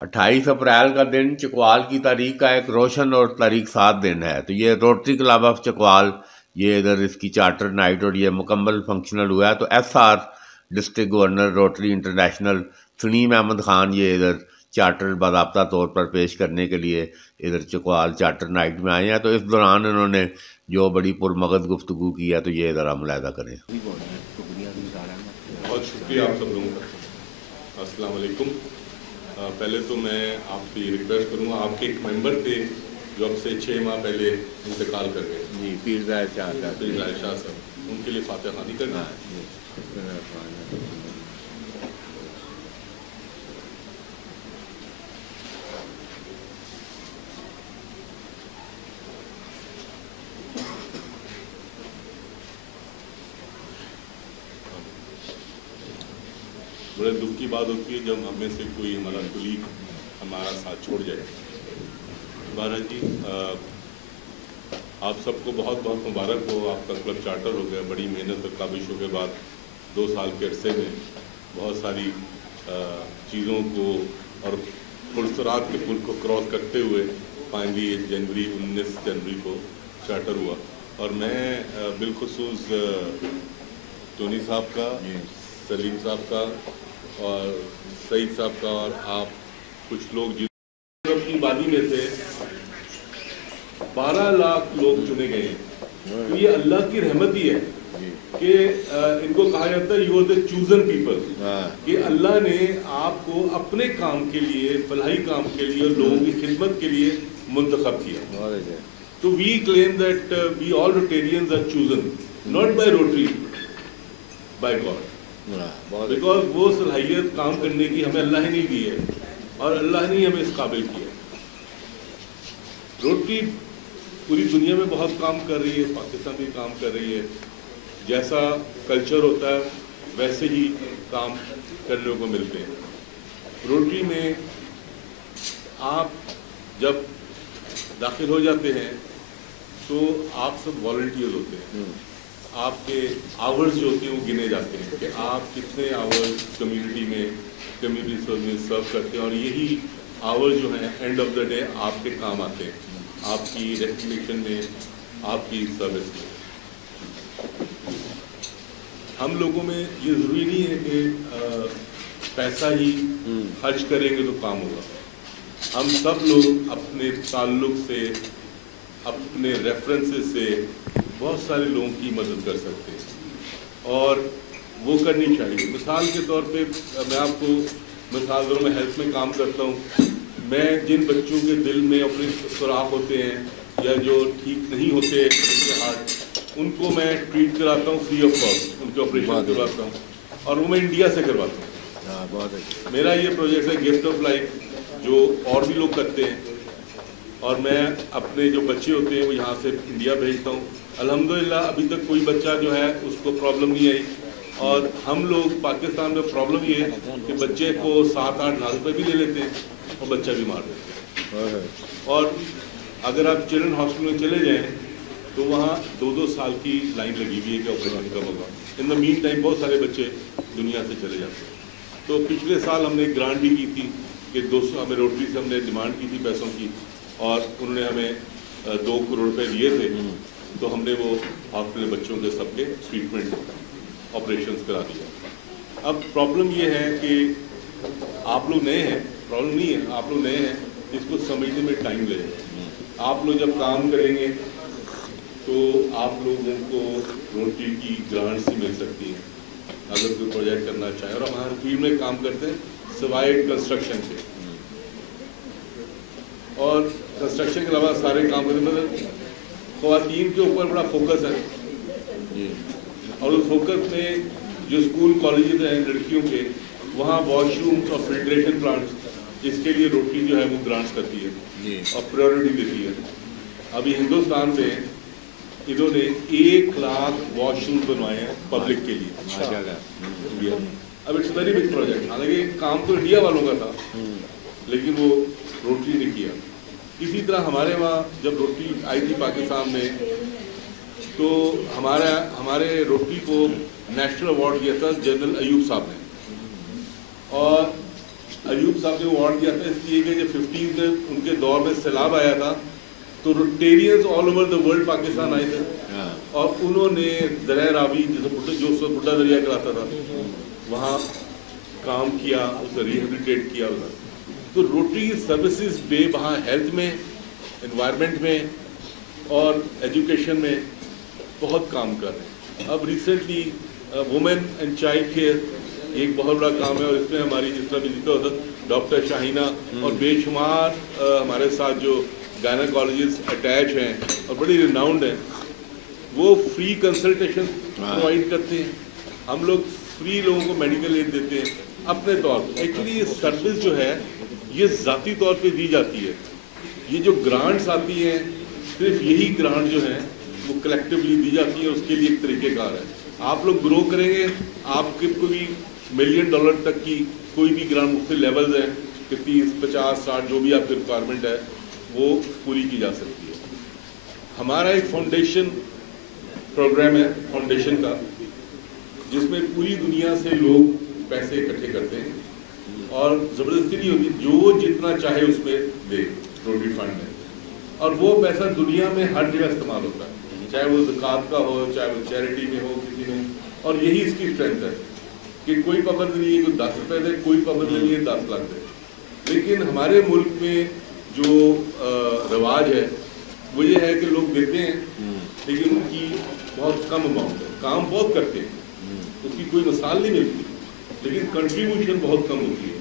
28 April کا دن چکوال کی تاریخ کا ایک روشن اور تاریخ ساز دن ہے. تو یہ روٹری کلب آف چکوال، یہ ادھر اس کی چارٹر نائٹ اور یہ مکمل فنکشنل ہوا ہے. تو S R district governor Rotary International Saleem Ahmed Khan یہ ادھر چارٹر باضابطہ طور پر پیش کرنے کے لیے ادھر چکوال چارٹر نائٹ میں آئے ہیں. تو اس دوران انہوں نے جو بڑی پرمغز گفتگو کی ہے تو یہ ادھر ہم ملاحظہ کریں. بہت شکریہ آپ سب لوگوں کا. السلام علیکم. پہلے تو میں آپ سے یہ ریکویسٹ کروں گا، آپ کے ایک ممبر تھے جو اب سے 6 ماہ پہلے انتقال کر گئے، جی پیر ظاہر شاہ صاحب، پیر ظاہر شاہ صاحب، ان کے لیے فاتحہ خوانی کرنا. بڑے دکھ کی بات ہوتی ہے جب ہم میں سے کوئی ہمارا کلیگ ہمارا ساتھ چھوڑ جائے. بہرحال جی، آپ سب کو بہت بہت مبارک ہو. آپ کا کلب چارٹر ہو گیا بڑی محنت اور کاوشوں کے بعد. 2 سال کے عرصے میں بہت ساری چیزوں کو اور پرسرات کے پل کو کراس کرتے ہوئے فائنلی 19 جنوری کو چارٹر ہوا. اور میں بالخصوص ٹونی صاحب کا، سلیم صاحب کا اور سعید صاحب کا اور آپ کچھ لوگ جن اپنی وادی میں سے 12 لاکھ لوگ چنے گئے ہیں. تو یہ اللہ کی رحمت ہی ہے کہ ان کو کہا جاتا ہے you are the chosen people, کہ اللہ نے آپ کو اپنے کام کے لیے، فلاحی کام کے لیے اور لوگوں کی خدمت کے لیے منتخب کیا. تو we claim that we all Rotarians are chosen not by Rotary, by God. Because وہ صلاحیت کام کرنے کی ہمیں اللہ ہی نہیں دی ہے اور اللہ نے ہمیں اس قابل کیا. روٹری پوری دنیا میں بہت کام کر رہی ہے، پاکستان بھی کام کر رہی ہے. جیسا کلچر ہوتا ہے ویسے ہی کام کرنے کو ملتے ہیں. روٹری میں آپ جب داخل ہو جاتے ہیں تو آپ سب والنٹیئر ہوتے ہیں. آپ کے آورز جو ہوتے ہیں وہ گنے جاتے ہیں کہ آپ کتنے آورز کمیونٹی میں سرو کرتے ہیں، اور یہی آورز جو ہیں اینڈ آف دا ڈے آپ کے کام آتے ہیں، آپ کی ریکگنیشن میں، آپ کی سروس میں. ہم لوگوں میں یہ ضروری نہیں ہے کہ پیسہ ہی خرچ کریں گے تو کام ہوگا. ہم سب لوگ اپنے تعلق سے، اپنے ریفرنسز سے بہت سارے لوگوں کی مدد کر سکتے ہیں اور وہ کرنی چاہیے. مثال کے طور پہ میں آپ کو مثال دوں، میں ہیلتھ میں کام کرتا ہوں. میں جن بچوں کے دل میں اپنے سوراخ ہوتے ہیں یا جو ٹھیک نہیں ہوتے ان کے ہارٹ، ان کو میں ٹریٹ کراتا ہوں فری آف کاسٹ، ان کے آپریشن کرواتا ہوں اور وہ میں انڈیا سے کرواتا ہوں. بہت اچھا. میرا یہ پروجیکٹ ہے گفٹ آف لائف، جو اور بھی لوگ کرتے ہیں، اور میں اپنے جو بچے ہوتے ہیں وہ یہاں سے انڈیا بھیجتا ہوں. الحمدللہ ابھی تک کوئی بچہ جو ہے اس کو پرابلم نہیں آئی. اور ہم لوگ پاکستان میں پرابلم یہ ہے کہ بچے کو 7-8 ہزار روپے بھی لے لیتے ہیں اور بچہ بھی مار دیتے ہیں. اور اگر آپ چلڈرن ہاسپٹل میں چلے جائیں تو وہاں 2-2 سال کی لائن لگی ہوئی ہے کہ آپریشن کب ہوگا. ان دا مین ٹائم بہت سارے بچے دنیا سے چلے جاتے ہیں. تو پچھلے سال ہم نے گرانٹ بھی کی تھی کہ 200 ہمیں روٹری سے ہم نے ڈیمانڈ کی تھی پیسوں کی، اور انہوں نے ہمیں 2 کروڑ روپے دیے تھے. تو ہم نے وہ ہاسپٹل بچوں کے سب کے ٹریٹمنٹ آپریشنز کرا دیا. اب پرابلم یہ ہے کہ آپ لوگ نئے ہیں، پرابلم نہیں ہے، آپ لوگ نئے ہیں، اس کو سمجھنے میں ٹائم لگے گا. آپ لوگ جب کام کریں گے تو آپ لوگوں کو روٹری کی گرانٹس ہی مل سکتی ہیں اگر کوئی پروجیکٹ کرنا چاہیں. اور ہم ہر فیلڈ میں کام کرتے ہیں سوائے کنسٹرکشن کے، اور کنسٹرکشن کے علاوہ سارے کام کرتے ہیں. مطلب خواتین کے اوپر بڑا فوکس ہے، اور اس فوکس میں جو اسکول کالجز ہیں لڑکیوں کے، وہاں واش رومس اور فلٹریشن پلانٹس، اس کے لیے روٹری جو ہے وہ گرانٹس کرتی ہے اور پریورٹی دیتی ہے. ابھی ہندوستان میں انہوں نے 1 لاکھ واش روم بنوائے ہیں پبلک کے لیے. اب اٹس ویری بگ پروجیکٹ. حالانکہ کام تو انڈیا والوں کا تھا لیکن وہ روٹری نے کیا. اسی طرح ہمارے وہاں جب روٹری آئی تھی پاکستان میں تو ہمارے روٹری کو نیشنل ایوارڈ دیا تھا جنرل ایوب صاحب نے. اور ایوب صاحب نے اوارڈ دیا تھا اس لیے کہ جب 50s میں ان کے دور میں سیلاب آیا تھا تو Rotarians all over the world Pakistan آئے تھے اور انہوں نے دریا راوی جو اس وقت بڈھا دریا کراتا تھا وہاں کام کیا، اسے ریہیبلیٹیٹ کیا. تو روٹری سروسز بے وہاں ہیلتھ میں، انوائرمنٹ میں اور ایجوکیشن میں بہت کام کر رہے ہیں. اب recently women and child care یہ ایک بہت بڑا کام ہے اور اس میں ہماری جس طرح بھی ذکر ہوتا ہے ڈاکٹر شاہینہ اور بے شمار ہمارے ساتھ جو گائناکالوجسٹ اٹیچ ہیں اور بڑی ریناؤنڈ ہیں، وہ فری کنسلٹیشن پرووائڈ کرتے ہیں. ہم لوگ فری لوگوں کو میڈیکل ایڈ دیتے ہیں اپنے طور پہ. ایکچولی یہ سروس جو ہے یہ ذاتی طور پہ دی جاتی ہے. یہ جو گرانٹس آتی ہیں صرف یہی گرانٹ جو ہیں وہ کلیکٹیولی دی جاتی ہے، اس کے لیے ایک طریقہ کار ہے. آپ لوگ گرو کریں گے، آپ کے کوئی $1 ملین تک کی کوئی بھی گرانٹ مختلف لیولز ہیں کہ 30, 50, 60 جو بھی آپ کی ریکوائرمنٹ ہے وہ پوری کی جا سکتی ہے. ہمارا ایک فاؤنڈیشن پروگرام ہے فاؤنڈیشن کا جس میں پوری دنیا سے لوگ پیسے اکٹھے کرتے ہیں اور زبردستی نہیں ہوتی، جو جتنا چاہے اس میں دے روٹری فنڈ میں، اور وہ پیسہ دنیا میں ہر جگہ استعمال ہوتا ہے، چاہے وہ زکوٰۃ کا ہو، چاہے وہ چیریٹی میں ہو، کسی میں. اور یہی اس کی اسٹرینتھ ہے کہ کوئی پابند نہیں ہے کہ 10 روپے دے، کوئی پابند نہیں ہے 10 لاکھ دے. لیکن ہمارے ملک میں جو رواج ہے وہ یہ ہے کہ لوگ دیتے ہیں لیکن ان کی بہت کم اماؤنٹ ہے. کام بہت کرتے ہیں، اس کی کوئی مثال نہیں ملتی لیکن کنٹریبیوشن بہت کم ہوتی ہے.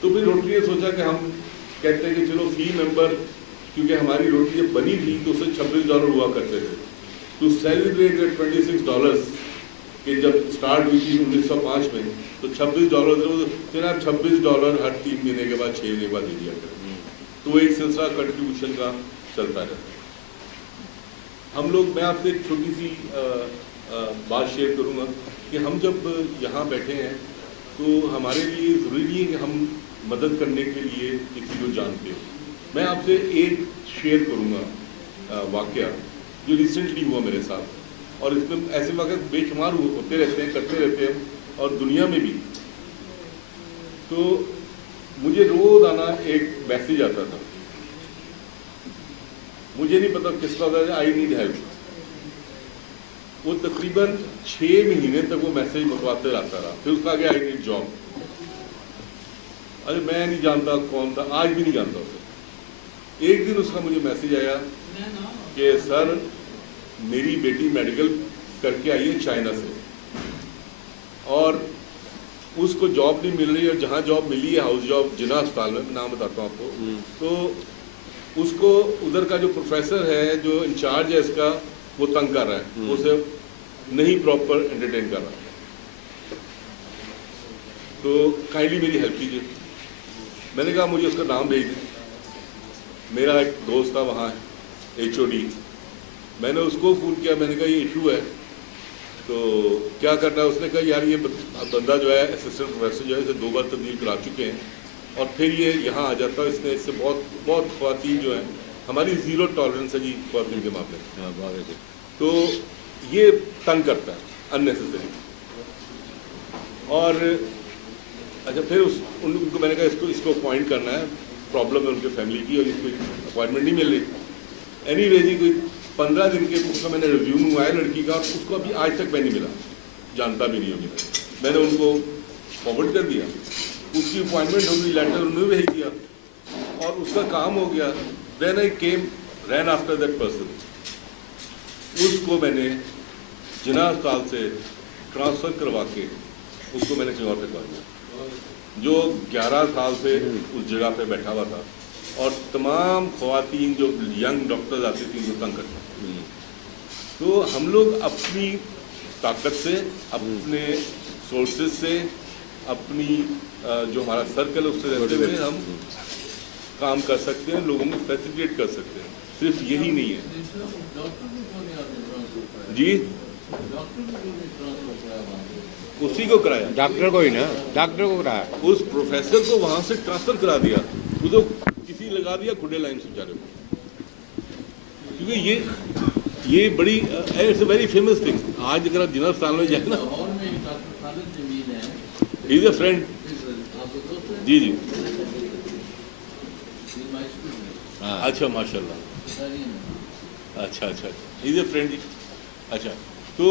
تو پھر روٹری نے سوچا کہ ہم کہتے ہیں کہ چلو فی ممبر، کیونکہ ہماری روٹری جب بنی تھی تو اسے $26 ہوا کرتے تھے. ٹو سیلیبریٹ $26 کہ جب اسٹارٹ ہوئی تھی 1905 میں تو $26 جناب $26 ہر 3 مہینے کے بعد 6 مہینے کے بعد دے دیا کرتے. تو ایک سلسلہ کنٹریبیوشن کا چلتا رہتا. ہم لوگ، میں آپ سے ایک چھوٹی سی بات شیئر کروں گا کہ ہم جب یہاں بیٹھے ہیں تو ہمارے لیے ضروری نہیں ہے کہ ہم مدد کرنے کے لیے کسی کو جانتے ہو. میں آپ سے ایک شیئر کروں گا واقعہ جو ریسنٹلی ہوا میرے ساتھ، اور اس میں ایسے واقعات بے شمار ہوتے رہتے ہیں، کرتے رہتے ہیں اور دنیا میں بھی. تو مجھے روزانہ ایک میسیج آتا تھا، مجھے نہیں پتا کس کا ہوتا ہے، آئی نیڈ ہیلپ. وہ تقریباً 6 مہینے تک وہ میسیج متواتر آتا رہا. پھر اس کا آگے آئی نیڈ جاب. ارے میں نہیں جانتا کون تھا، آج بھی نہیں جانتا اسے. ایک دن اس کا مجھے میسیج آیا کہ سر میری بیٹی میڈیکل کر کے آئی ہے چائنا سے اور اس کو جاب نہیں مل رہی، اور جہاں جاب ملی ہے ہاؤس جاب جناح اسپتال میں، نام بتاتا ہوں آپ کو. تو اس کو ادھر کا جو پروفیسر ہے جو انچارج ہے اس کا وہ تنگ کر رہا ہے، وہ اسے نہیں پراپر انٹرٹین کر رہا. تو کائنڈلی میری ہیلپ کیجیے. میں نے کہا مجھے اس کا نام بھیج دیں. میرا ایک دوست تھا وہاں HOD، میں نے اس کو فون کیا. میں نے کہا یہ ایشو ہے تو کیا کرنا ہے. اس نے کہا یار یہ بندہ جو ہے اسسٹنٹ پروفیسر جو ہے اسے 2 بار تبدیل کرا چکے ہیں اور پھر یہ یہاں آ جاتا ہے. اس نے اس سے بہت خواتین جو ہیں، ہماری 0 ٹالرنس ہے جی خواتین کے معاملے میں، تو یہ تنگ کرتا ہے اننیسیسری. اور اچھا پھر ان کو میں نے کہا اس کو اپوائنٹ کرنا ہے، پرابلم ہے ان کے فیملی کی اور اس کو اپوائنٹمنٹ نہیں مل رہی. اینی وے جی کوئی 15 دن کے اس کا میں نے ریزیوم منگوایا لڑکی کا، اور اس کو ابھی آج تک میں نہیں ملا، جانتا بھی نہیں ہوگی. میں نے ان کو فارورڈ کر دیا، اس کی اپوائنٹمنٹ ہو گئی، لیٹر انہوں نے بھیج دیا اور اس کا کام ہو گیا. Then I came ran after that person. اس کو میں نے جناح اسپتال سے ٹرانسفر کروا کے اس کو میں نے کہیں اور پہ کروا دیا، جو 11 سال سے اس جگہ پہ بیٹھا ہوا تھا اور تمام خواتین جو ینگ ڈاکٹرز آتی تھیں ان کو تنگ کرتا. تو ہم لوگ اپنی طاقت سے، اپنے سورسز سے، اپنی جو ہمارا سرکل ہے اس سے رہتے ہوئے ہم کام کر سکتے ہیں، لوگوں کو فیسیلیٹیٹ کر سکتے ہیں. صرف یہی نہیں ہے جی، اسی کو کرایا، ڈاکٹر کو ہی نا، ڈاکٹر کو کرایا. اس پروفیسر کو وہاں سے ٹرانسفر کرا دیا، اس کو کسی لگا دیا کھڈے لائن سے بیچارے کو. کیونکہ یہ بڑی it's a very famous thing. آج اگر آپ جناح اسپتال میں جائیں نا، ہی از اے فرینڈ. جی جی اچھا ماشاء اللہ. اچھا اچھا از اے فرینڈ. اچھا تو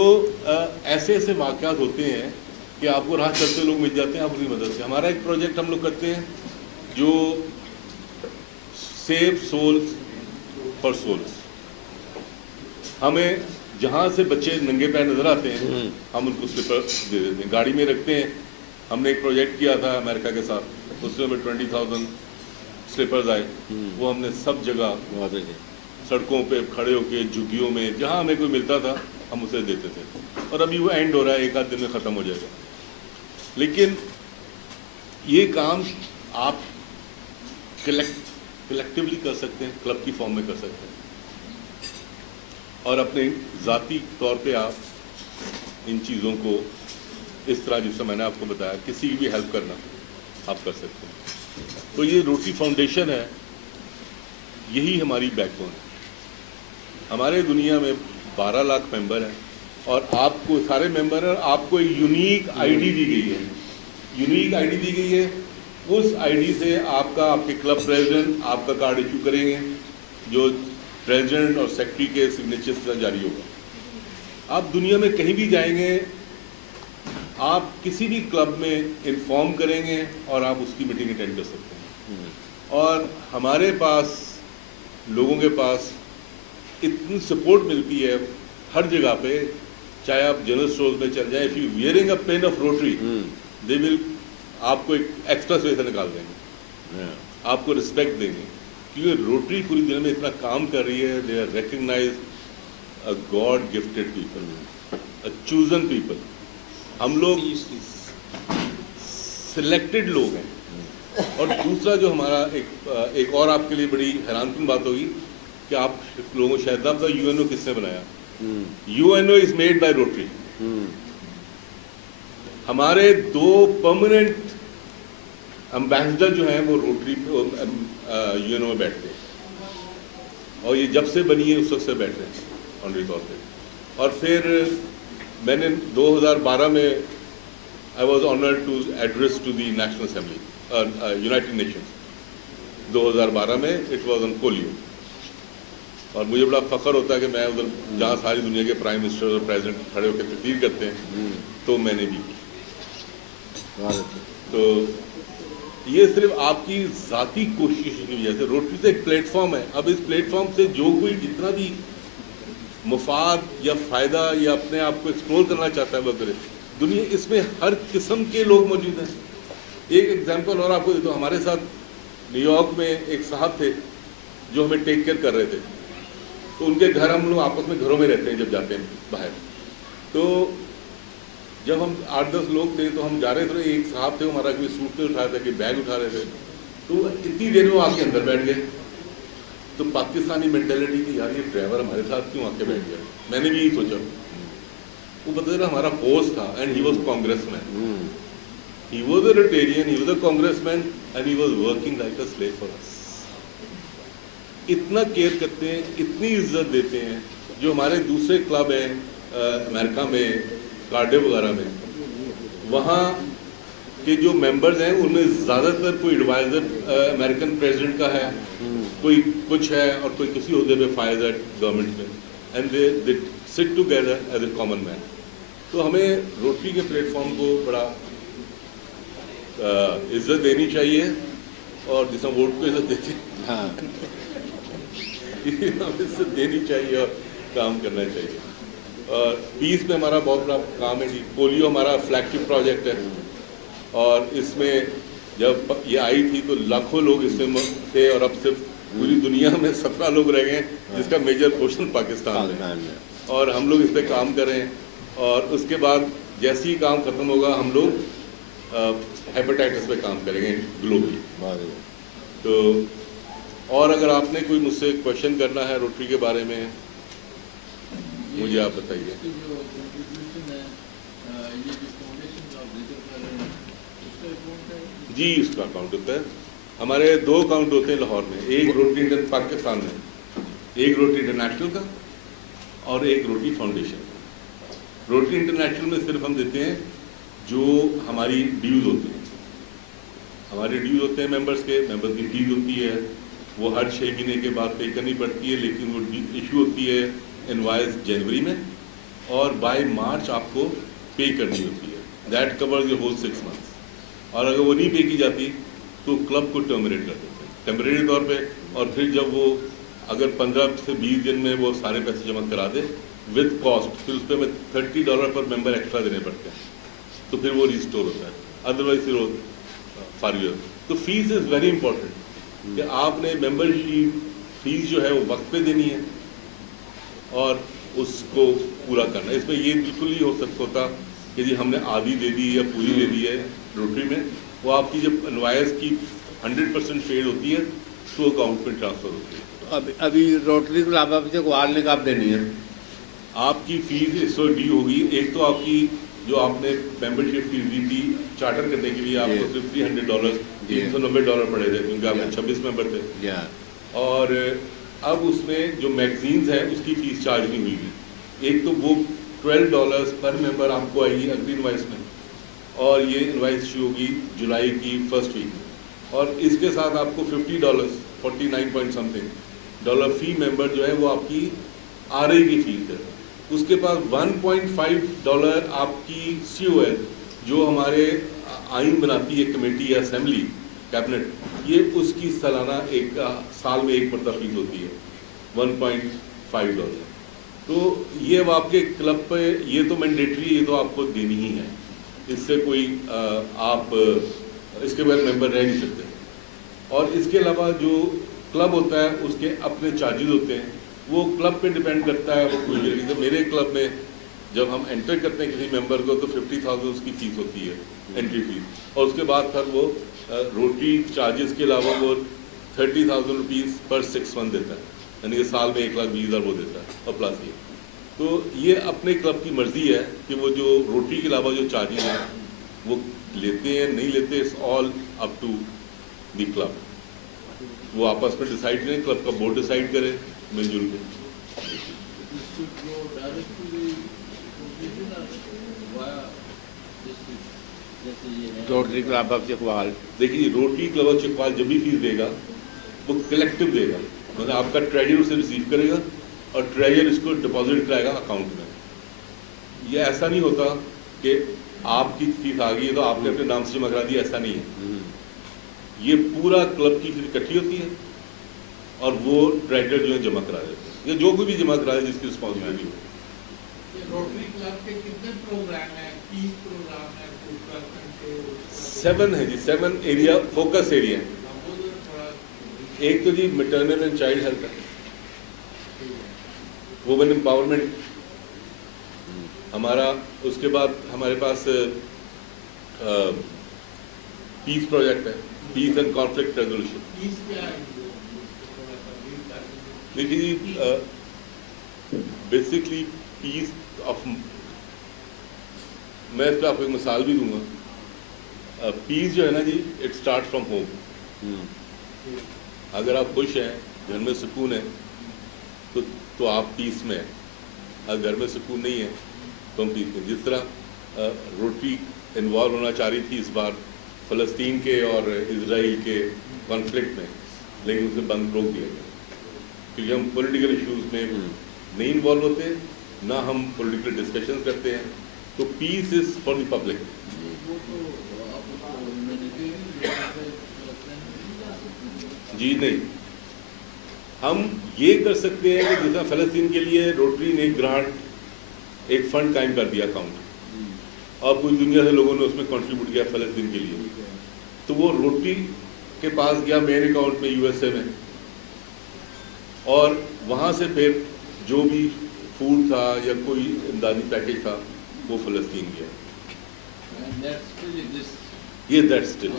ایسے ایسے واقعات ہوتے ہیں کہ آپ کو راہ چلتے لوگ مل جاتے ہیں آپ کی مدد سے. ہمارا ایک پروجیکٹ ہم لوگ کرتے ہیں جو سیو سولز فار سولز. ہمیں جہاں سے بچے ننگے پیر نظر آتے ہیں ہم ان کو سلیپر دے دیتے ہیں, گاڑی میں رکھتے ہیں. ہم نے ایک پروجیکٹ کیا تھا امریکہ کے ساتھ, اس میں 20,000 سلیپرز آئے. وہ ہم نے سب جگہ سڑکوں پہ کھڑے ہو کے جھگیوں میں جہاں ہمیں کوئی ملتا تھا ہم اسے دیتے تھے. اور ابھی وہ اینڈ ہو رہا ہے, ایک آدھ دن میں ختم ہو جائے گا. لیکن یہ کام آپ کلیکٹیولی کر سکتے ہیں, کلب کی فارم میں کر سکتے ہیں, اور اپنے ذاتی طور پہ آپ ان چیزوں کو اس طرح جس سے میں نے آپ کو بتایا کسی کی بھی ہیلپ کرنا آپ کر سکتے ہیں. تو یہ روٹری فاؤنڈیشن ہے, یہی ہماری بیک بون ہے. ہمارے دنیا میں 12 لاکھ ممبر ہیں اور آپ کو سارے ممبر ہیں, آپ کو ایک یونیک آئی ڈی دی گئی ہے. یونیک آئی ڈی دی گئی ہے. اس آئی ڈی سے آپ کے کلب پریزیڈنٹ آپ کا کارڈ ایشو کریں گے جو پریزیڈنٹ اور سیکرٹری کے سگنیچر سے جاری ہوگا. آپ دنیا میں کہیں بھی جائیں گے, آپ کسی بھی کلب میں انفارم کریں گے اور آپ اس کی میٹنگ اٹینڈ کر سکتے ہیں. اور ہمارے پاس لوگوں کے پاس اتنی سپورٹ ملتی ہے ہر جگہ پہ, چاہے آپ جنرل اسٹورز میں چل جائیں, if you wearing a pin of Rotary they will آپ کو ایک ایکسٹرا سے نکال دیں گے, آپ کو رسپیکٹ دیں گے, کیونکہ روٹری پوری دنیا میں اتنا کام کر رہی ہے. They are recognize a god gifted people, a chosen people. ہم لوگ سلیکٹڈ لوگ ہیں. اور دوسرا جو ہمارا ایک اور آپ کے لیے بڑی حیران کن بات ہوگی کہ آپ لوگوں کو شاید آپ کا یو این او کس نے بنایا. U N O is made by Rotary. ہمارے 2 پرماننٹ امبیسڈر جو ہیں وہ روٹری یو این او میں بیٹھتے ہیں, اور یہ جب سے بنی ہے اس وقت سے بیٹھ رہے ہیں آنری طور پہ. اور پھر میں نے 2012 میں I was honoured to address to the national assembly United Nations. 2012 میں اٹ واز آن پولیو, اور مجھے بڑا فخر ہوتا ہے کہ میں ادھر جہاں ساری دنیا کے پرائم منسٹر اور پریزیڈنٹ کھڑے ہو کے تقریر کرتے ہیں تو میں نے بھی کی. تو یہ صرف آپ کی ذاتی کوشش کی وجہ سے. روٹری سے ایک پلیٹ فارم ہے. اب اس پلیٹ فارم سے جو کوئی جتنا بھی مفاد یا فائدہ یا اپنے آپ کو ایکسپلور کرنا چاہتا ہے وہ کرے. دنیا اس میں ہر قسم کے لوگ موجود ہیں. ایک ایگزامپل اور آپ کو دیتا ہوں. ہمارے ساتھ نیو یارک میں ایک صاحب تھے جو ہمیں ٹیک کیئر کر رہے تھے. تو ان کے گھر ہم لوگ آپس میں گھروں میں رہتے ہیں جب جاتے ہیں باہر. تو جب ہم 8-10 لوگ تھے تو ہم جا رہے تھے, ایک صاحب تھے ہمارا کوئی سوٹ پہ اٹھا رہے تھے, کہ بیگ اٹھا رہے تھے. تو اتنی دیر میں وہ آ کے اندر بیٹھ گئے. تو پاکستانی مینٹیلٹی کی یار یہ ڈرائیور ہمارے ساتھ کیوں آ کے بیٹھ گیا. میں نے بھی یہی سوچا. وہ پتہ چلا ہمارا باس تھا and he was congressman. He was a Rotarian, he was a congressman and he was working like a slave for us. اتنا کیئر کرتے ہیں, اتنی عزت دیتے ہیں. جو ہمارے دوسرے کلب ہیں امریکہ میں, کارڈے وغیرہ میں, وہاں کے جو ممبرز ہیں ان میں زیادہ تر کوئی ایڈوائزر امریکن پریزیڈنٹ کا ہے, کوئی کچھ ہے, اور کوئی کسی عہدے پہ فائز ہے گورنمنٹ میں. And they sit together as a common man. تو ہمیں روٹری کے پلیٹ فارم کو بڑا عزت دینی چاہیے, اور جس ہم ووٹ کو عزت دیتے ہیں عزت دینی چاہیے اور کام کرنا چاہیے. اور پیس میں ہمارا بہت بڑا کام ہے. پولیو ہمارا فلیگ شپ پروجیکٹ ہے, اور اس میں جب یہ آئی تھی تو لاکھوں لوگ اس میں تھے, اور اب صرف پوری دنیا میں 17 لوگ رہ گئے جس کا میجر پورشن پاکستان میں. اور ہم لوگ اس پہ کام کریں, اور اس کے بعد جیسے ہی کام ختم ہوگا ہم لوگ ہیپاٹائٹس پہ کام کریں گے گلوبلی. تو اور اگر آپ نے کوئی مجھ سے کویشچن کرنا ہے روٹری کے بارے میں مجھے آپ بتائیے. جی اس کا اکاؤنٹ ہوتا ہے. ہمارے 2 اکاؤنٹ ہوتے ہیں لاہور میں, ایک روٹری پاکستان میں, ایک روٹری انٹرنیشنل کا اور ایک روٹری فاؤنڈیشن. روٹری انٹرنیشنل میں صرف ہم دیتے ہیں جو ہماری ڈیوز ہوتی ہیں. ہمارے ڈیوز ہوتے ہیں ممبرس کے, ممبرس کی فیس ہوتی ہے, وہ ہر 6 مہینے کے بعد پے کرنی پڑتی ہے، لیکن وہ ایشو ہوتی ہے انوائس جنوری میں، اور بائی مارچ آپ کو پے کرنی ہوتی ہے. That covers your whole 6 months. اور اگر وہ نہیں پے کی جاتی تو کلب کو ٹرمنیٹ کر دیتے ہیں ٹیمپریری طور پہ، اور پھر جب وہ اگر 15 سے 20 دن میں وہ سارے پیسے جمع کرا دے ود کاسٹ، پھر اس پہ ہمیں $30 پر ممبر ایکسٹرا دینے پڑتے ہیں، تو پھر وہ ریسٹور ہوتا ہے. ادروائز پھر وہ فار ایئر. تو فیس از ویری امپورٹنٹ کہ آپ نے ممبر شپ فیس جو ہے وہ وقت پہ دینی ہے اور اس کو پورا کرنا ہے. اس میں یہ بالکل نہیں ہو سکتا ہوتا کہ جی ہم نے آدھی دے دی یا پوری دے دی ہے روٹری میں. وہ آپ کی جب انوائس کی 100% فیڈ ہوتی ہے تو اکاؤنٹ میں ٹرانسفر ہوتی ہے. ابھی روٹری کلب آف چکوال نے کب دینی ہے؟ آپ کی فیس اس وقت ڈیو ہوگی. ایک تو آپ کی جو آپ نے ممبر شپ فیس دی تھی چارٹر کرنے کے لیے، آپ کو صرف $300 $390 پڑے تھے کیونکہ آپ نے 26 ممبر تھے. اور اب اس میں جو میگزینز ہیں اس کی فیس چارج نہیں ہوئی گی. ایک تو وہ $12 پر ممبر آپ کو آئے گی اگلی انوائس میں، اور یہ انوائس شروع ہوگی جولائی کی فرسٹ ویک میں. اور اس کے ساتھ آپ کو $50 49 پوائنٹ سم تھنگ ڈالر فی ممبر جو ہے وہ آپ کی آر آئی کی فیس ہے. اس کے پاس $1.5 آپ کی سی او ایل جو ہمارے آئین بناتی ہے کمیٹی یا اسمبلی کیبنٹ، یہ اس کی سالانہ ایک سال میں ایک مرتبہ فیس ہوتی ہے $1.5. تو یہ اب آپ کے کلب پہ یہ تو مینڈیٹری، یہ تو آپ کو دینی ہی ہے. اس سے کوئی آپ اس کے بغیر ممبر رہ نہیں سکتے. اور اس کے علاوہ جو کلب ہوتا ہے اس کے اپنے چارجز ہوتے ہیں، وہ کلب پہ ڈپینڈ کرتا ہے. وہ کوئی میرے کلب میں جب ہم انٹر کرتے ہیں کسی ممبر کو تو 50,000 اس کی فیس ہوتی ہے انٹری فیس، اور اس کے بعد پھر وہ روٹری چارجز کے علاوہ وہ 30,000 روپیز پر 6 month دیتا ہے، یعنی کہ سال میں 1,20,000 وہ دیتا ہے اور پلس یہ. تو یہ اپنے کلب کی مرضی ہے کہ وہ جو روٹری کے علاوہ جو چارجز ہیں وہ لیتے ہیں نہیں لیتے، it's all up to the club. وہ آپس میں ڈیسائیڈ کریں، کلب کا بورڈ ڈیسائیڈ کرے مل جل کے. روٹری کلب آف چکوال دیکھیے روٹری کلب آف چکوال جب بھی فیس دے گا وہ کلیکٹو دے گا، مطلب آپ کا ٹریجر اسے ریسیو کرے گا اور ٹریجر اس کو ڈپازٹ کرائے گا اکاؤنٹ میں. یہ ایسا نہیں ہوتا کہ آپ کی فیس آ گئی ہے تو آپ نے اپنے نام سے جمع کرا دیا، ایسا نہیں ہے. یہ پورا کلب کی فیس اکٹھی ہوتی ہے اور وہ ٹریجر جو ہے جمع کرا دیتے ہیں، یا جو کوئی بھی جمع کرا دے جس کی رسپانسبلٹی ہو. روٹری کلب کے کتنے پروگرام ہیں؟ 30 پروگرام ہیں 7 ہیں جی، 7 ایریا فوکس ایریا ہیں. ایک تو جی میٹرنل اینڈ چائلڈ ہیلتھ ہے، وومن امپاورمنٹ ہمارا. اس کے بعد ہمارے پاس پیس پروجیکٹ ہے، پیس اینڈ کانفلکٹ ریزولوشن. دیکھیے جی بیسکلی پیس آف، میں اس پہ آپ کو ایک مثال بھی دوں گا. پیس جو ہے نا جی اٹ اسٹارٹ فرام ہوم. اگر آپ خوش ہیں، گھر میں سکون ہے تو آپ پیس میں ہیں. اگر گھر میں سکون نہیں ہے تو ہم پیس میں. جس طرح روٹری انوالو ہونا چاہ رہی تھی اس بار فلسطین کے اور اسرائیل کے کانفلکٹ میں، لیکن اسے بند روک دیا گیا کیونکہ ہم پولیٹیکل ایشوز میں نہیں انوالو ہوتے، نہ ہم پولیٹیکل ڈسکشن کرتے ہیں. تو پیس از فار دی پبلک. جی نہیں، ہم یہ کر سکتے ہیں کہ جیسا فلسطین کے لیے روٹری نے ایک گرانٹ ایک فنڈ قائم کر دیا اکاؤنٹ، اور پوری دنیا سے لوگوں نے اس میں کنٹریبیوٹ کیا فلسطین کے لیے. تو وہ روٹری کے پاس گیا مین اکاؤنٹ میں یو ایس اے میں، اور وہاں سے پھر جو بھی فوڈ تھا یا کوئی امدادی پیکیج تھا وہ فلسطین گیا. یہ دیٹ اسٹل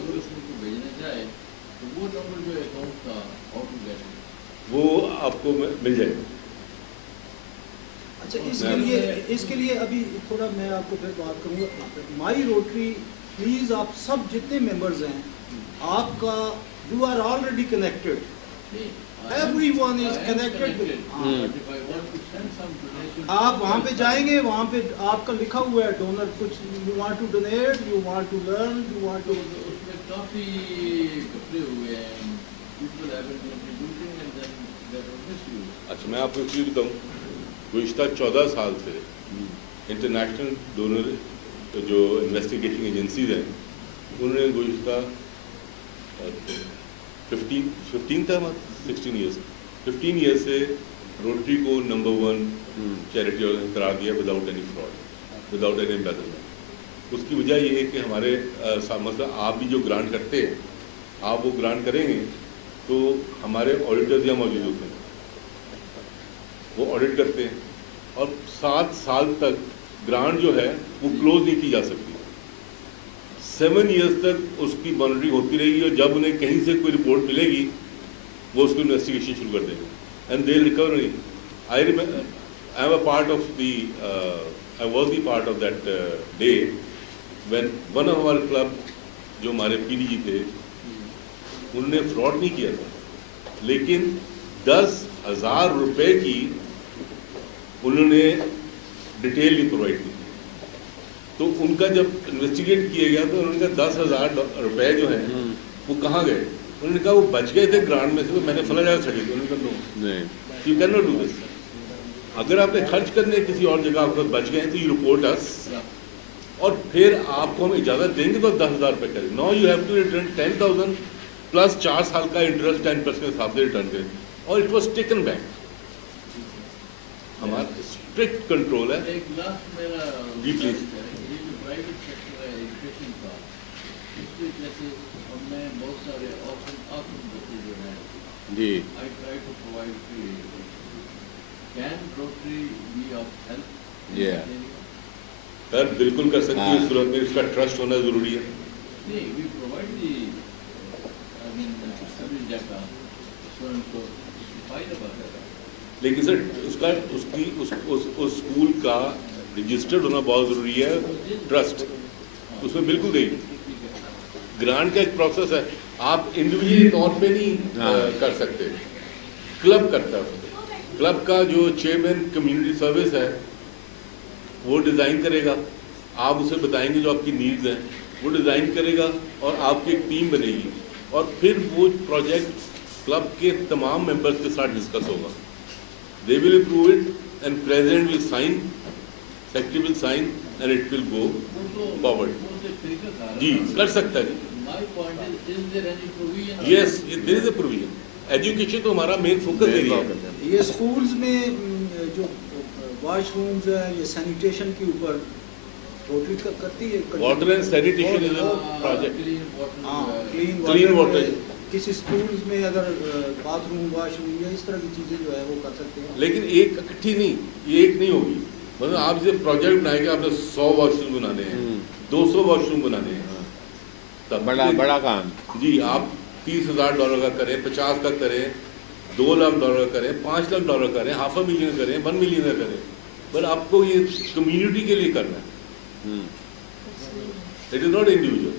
وہ آپ کو مل جائے گا. اچھا اس کے لیے ابھی تھوڑا میں آپ کو پھر بات کروں گا. مائی روٹری پلیز آپ سب جتنے ممبرز ہیں آپ کا you are already connected, everyone is connected. آپ وہاں پہ جائیں گے، وہاں پہ آپ کا لکھا ہوا ہے ڈونر، کچھ you want to donate, you want to learn, you want to. کافی کپڑے ہوئے ہیں، اچھا میں آپ کو ایک چیز بتاؤں, گزشتہ 14 سال سے انٹرنیشنل ڈونر جو انویسٹیگیشن ایجنسیز ہیں انہوں نے گزشتہ 15 ایئر سے روٹری کو نمبر 1 چیریٹی قرار دیا without any fraud, without any embezzlement. اس کی وجہ یہ ہے کہ ہمارے مطلب آپ بھی جو گرانٹ کرتے ہیں, آپ وہ گرانٹ کریں گے تو ہمارے آڈیٹرز یہاں موجود ہوتے ہیں, وہ آڈٹ کرتے ہیں, اور 7 سال تک گرانٹ جو ہے وہ کلوز نہیں کی جا سکتی. 7 ایئرس تک اس کی مانیٹرنگ ہوتی رہے گی, اور جب انہیں کہیں سے کوئی رپورٹ ملے گی وہ اس کو انویسٹیگیشن شروع کر دیں گے, and they recovery. I am a part of the I was the part of that day when one of our club جو ہمارے پی ڈی جی تھے انہوں نے فراڈ نہیں کیا تھا, لیکن 10,000 روپے کی انہوں نے ڈیٹیل نہیں پرووائڈ کی. تو ان کا جب انویسٹیگیٹ کیا گیا تو انہوں نے کہا 10,000 روپے جو ہیں وہ کہاں گئے. انہوں نے کہا وہ بچ گئے تھے گرانٹ میں سے, میں نے فلاں جگہ کھڑی تھی. انہوں نے کہا no, you can not do this. اگر آپ نے خرچ کرنے کسی اور جگہ آپ کو بچ گئے ہیں تو یو رپورٹ اس, اور پھر آپ کو ہم اجازت دیں گے تو 10,000 روپے کریں. No you have to return 10,000 plus 4 سال کا انٹرسٹ 10% کے حساب سے ریٹرن کریں, اور اٹ واز ٹیکن بیک. ہمارا اسٹرکٹ کنٹرول ہے. ایک لاسٹ میرا جی پلیز. پرائیویٹ سیکٹر ہے ایجوکیشن کا, اس کے جیسے ہم نے بہت سارے آپشن بچے جو ہیں جی I try to provide free education. Can Rotary be of help? Yeah. سر بالکل کر سکتی ہے, اس صورت میں اس کا ٹرسٹ ہونا ضروری ہے. نہیں, we provide the service data so and so find about that. لیکن سر اس اسکول کا رجسٹرڈ ہونا بہت ضروری ہے. ٹرسٹ اس میں بالکل نہیں. گرانٹ کا ایک پروسیس ہے, آپ انڈیویجلی طور پہ نہیں کر سکتے, کلب کرتا ہے. کلب کا جو چیئرمین کمیونٹی سروس ہے وہ ڈیزائن کرے گا, آپ اسے بتائیں گے جو آپ کی نیڈز ہیں, وہ ڈیزائن کرے گا اور آپ کی ایک ٹیم بنے گی, اور پھر وہ پروجیکٹ کلب کے تمام ممبرس کے ساتھ ڈسکس ہوگا. They will approve it and president will sign, secretary will sign and it will go forward. جی کر سکتا ہے. My point is there any provision? Yes, there is a provision. Education تو ہمارا مین فوکس ایریا ہے. یہ schools میں جو wash rooms ہیں یہ سینیٹیشن کے اوپر روٹری کرتی ہے. Water and sanitation is a project. Clean water کسی اسکولز میں اگر باتھ روم واش روم یا اس طرح کی چیزیں جو ہے وہ کر سکتے ہیں. لیکن ایک اکٹھی نہیں, یہ ایک نہیں ہوگی. مطلب آپ اسے پروجیکٹ بنائیں گے, آپ نے 100 واش روم بنانے ہیں, 200 واش روم بنانے ہیں, بڑا کام. جی آپ $30,000 کا کریں, 50 کا کریں, $2 لاکھ کا کریں, $5 لاکھ کریں, $500,000 کریں, $1 million کا کریں, پر آپ کو یہ کمیونٹی کے لیے کرنا ہے. It is not individual.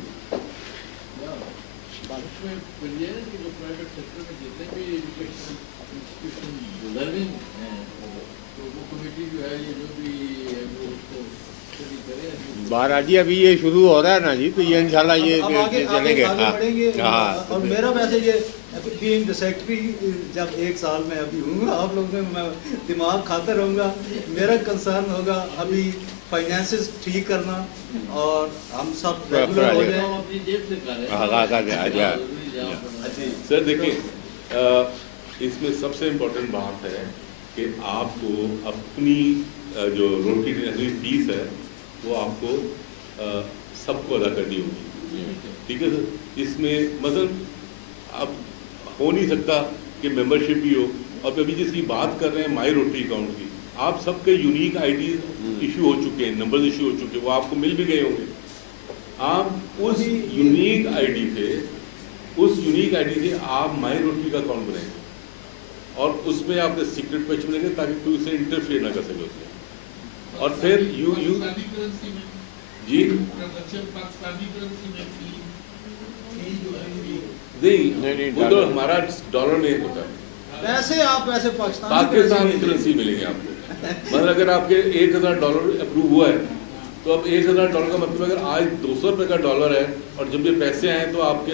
بہرحال جی ابھی یہ شروع ہو رہا ہے نا جی, تو یہ انشاءاللہ یہ چلیں گے. اور میرا ویسے یہ بینگ سیکرٹری جب 1 سال میں ابھی ہوں گا, آپ لوگوں میں دماغ کھاتا رہوں گا. میرا کنسرن ہوگا ابھی فائنینسز ٹھیک کرنا, اور ہم سب ریگولر ہو جائیں. سر دیکھیں, اس میں سب سے امپورٹنٹ بات ہے کہ آپ کو اپنی جو روٹری فیس ہے وہ آپ کو سب کو ادا کرنی ہوگی. ٹھیک ہے سر. اس میں مثلاً اب ہو نہیں سکتا کہ ممبرشپ بھی ہو, اور ابھی جس کی بات کر رہے ہیں مائی روٹری اکاؤنٹ کی, آپ سب کے یونیک آئی ڈیز ایشو ہو چکے ہیں, نمبرز ایشو ہو چکے ہیں, وہ آپ کو مل بھی گئے ہوں گے. آپ اس یونیک آئی ڈی سے آپ مائی روٹری کا اکاؤنٹ بنائیں گے, اور اس میں آپ نے سیکرٹ پیج ملیں گے تاکہ کوئی اسے انٹرفیئر نہ کر سکے اس میں. اور پھر یو جی نہیں, وہ تو ہمارا ڈالر میں ہوتا ہے. ویسے آپ ویسے پاکستانی کرنسی ملیں گے آپ کو. مطلب اگر آپ کے $1,000 اپروو ہوا ہے تو اب $1,000 کا مطلب اگر آج $200 کا ڈالر ہے, اور جب یہ پیسے آئیں تو آپ کے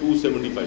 275,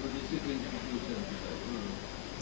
26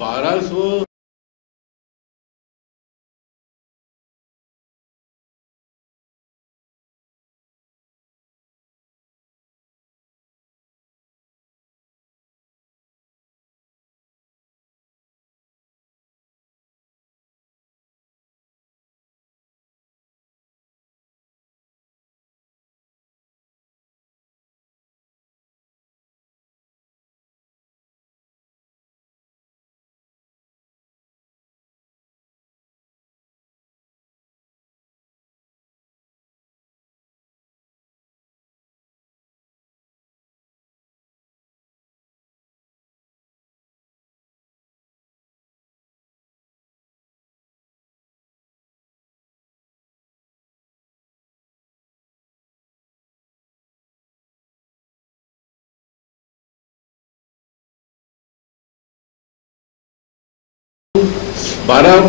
1200 12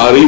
RE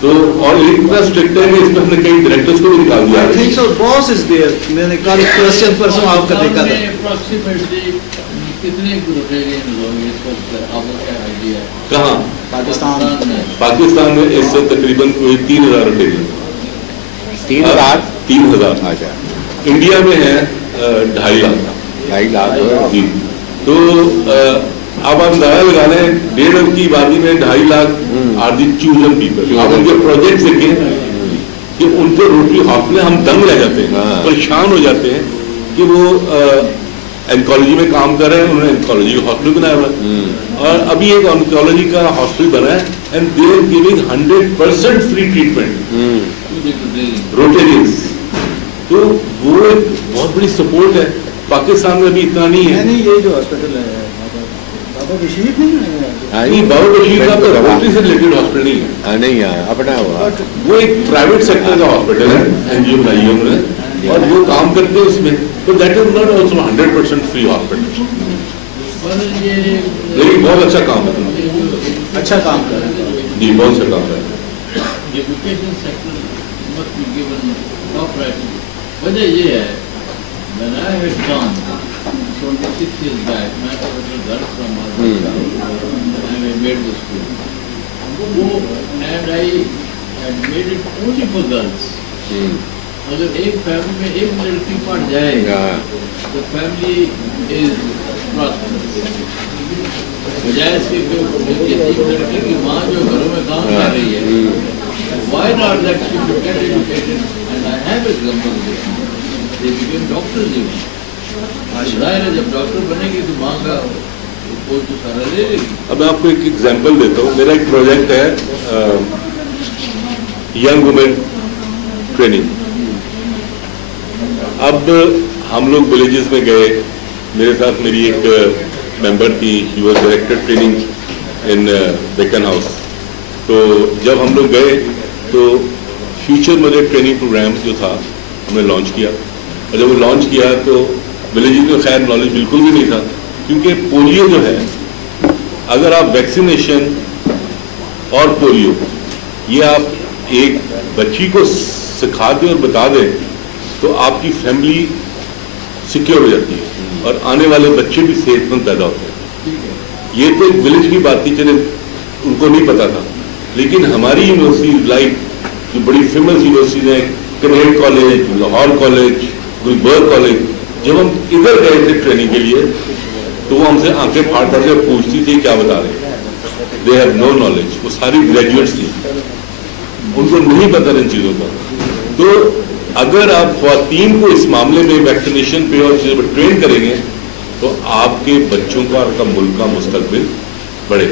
تو اور اتنا اسٹرکٹ ہے کہ اس میں ہم نے کئی ڈائریکٹرس کو بھی نکال دیا ہے. باس از دیئر. میں نے کل کوسچن پرسوں آپ کا دیکھا تھا. اپروکسیمیٹلی کتنے روٹیرین لوگ اس وقت آپ کو کیا آئیڈیا ہے؟ کہاں؟ پاکستان میں اس وقت تقریباً کوئی 3000 روٹیرین. 3000. اچھا. انڈیا میں ہے 2.5 لاکھ. جی. تو اب آپ اندازہ لگا لیں 1.5 ارب کی آبادی میں 2.5 lakh are the chosen people. آپ ان کے پروجیکٹ دیکھیں کہ ان کے روٹری ہاؤس میں ہم دنگ رہ جاتے ہیں, پریشان ہو جاتے ہیں کہ وہ انکالوجی میں کام کر رہے ہیں, انہوں نے انکالوجی کا ہاسپٹل بنایا ہوا ہے, اور ابھی ایک انکالوجی کا ہاسپٹل بنا ہے, and they are giving 100% free treatment Rotarians. تو وہ ایک بہت بڑی سپورٹ ہے. پاکستان میں ابھی اتنا نہیں ہے. یہ جو ہاسپٹل ہے بابا بشیر نہیں, بابا بشیر کا تو روٹری سے ریلیٹڈ ہاسپٹل نہیں ہے, نہیں ہے اپنا ہوا. وہ ایک پرائیویٹ سیکٹر کا ہاسپٹل ہے, این جی او بنائی ہے انہوں نے, اور وہ کام کرتے ہیں اس میں. تو that is not also 100% free hospital, لیکن بہت اچھا کام ہے. اچھا کام کر رہے ہیں جی, بہت اچھا کام ہے. Education sector must be given top priority. وجہ یہ ہے when I had gone 26 years back, میں گھر I made the school. And I had made it only for girls. اگر ایک فیملی میں ایک لڑکی پڑھ جائے تو فیملی از پراسپرس. بجائے اس کے ایک لڑکی کی ماں جو گھروں میں کام کر رہی ہے, why not let she get educated? And I have examples. They became doctors even. ظاہر ہے جب ڈاکٹر بنے گی تو ماں کا کوئی تو سارا لے لے گی. اب میں آپ کو ایک ایگزامپل دیتا ہوں. میرا ایک پروجیکٹ ہے ینگ وومن ٹریننگ. اب ہم لوگ ولیجز میں گئے, میرے ساتھ میری ایک ممبر تھی, he was director training in Beaconhouse. تو جب ہم لوگ گئے تو فیوچر مدر ٹریننگ پروگرام جو تھا ہم نے لانچ کیا, اور جب وہ لانچ کیا تو ولیجز میں خیر نالج بالکل بھی نہیں تھا, کیونکہ پولیو جو ہے, اگر آپ ویکسینیشن اور پولیو یہ آپ ایک بچی کو سکھا دیں اور بتا دیں تو آپ کی فیملی سیکیور ہو جاتی ہے اور آنے والے بچے بھی صحت مند پیدا ہوتے ہیں. یہ تو ایک ولیج کی بات تھی, چلے ان کو نہیں پتا تھا. لیکن ہماری یونیورسٹی لائک جو بڑی فیمس یونیورسٹیز ہیں, Kinnaird college, Lahore college, Gulberg college, جب ہم ادھر گئے تھے ٹریننگ کے لیے تو وہ ہم سے آنکھیں پھاڑ پھاڑ کے پوچھتی تھی کیا بتا رہے ہیں. They have no knowledge. وہ ساری گریجویٹس تھی, ان کو نہیں پتا ان چیزوں کا. تو اگر آپ خواتین کو اس معاملے میں ویکسینیشن پہ اور چیزوں پہ ٹرین کریں گے تو آپ کے بچوں کا اور کا ملک کا مستقبل بڑھے.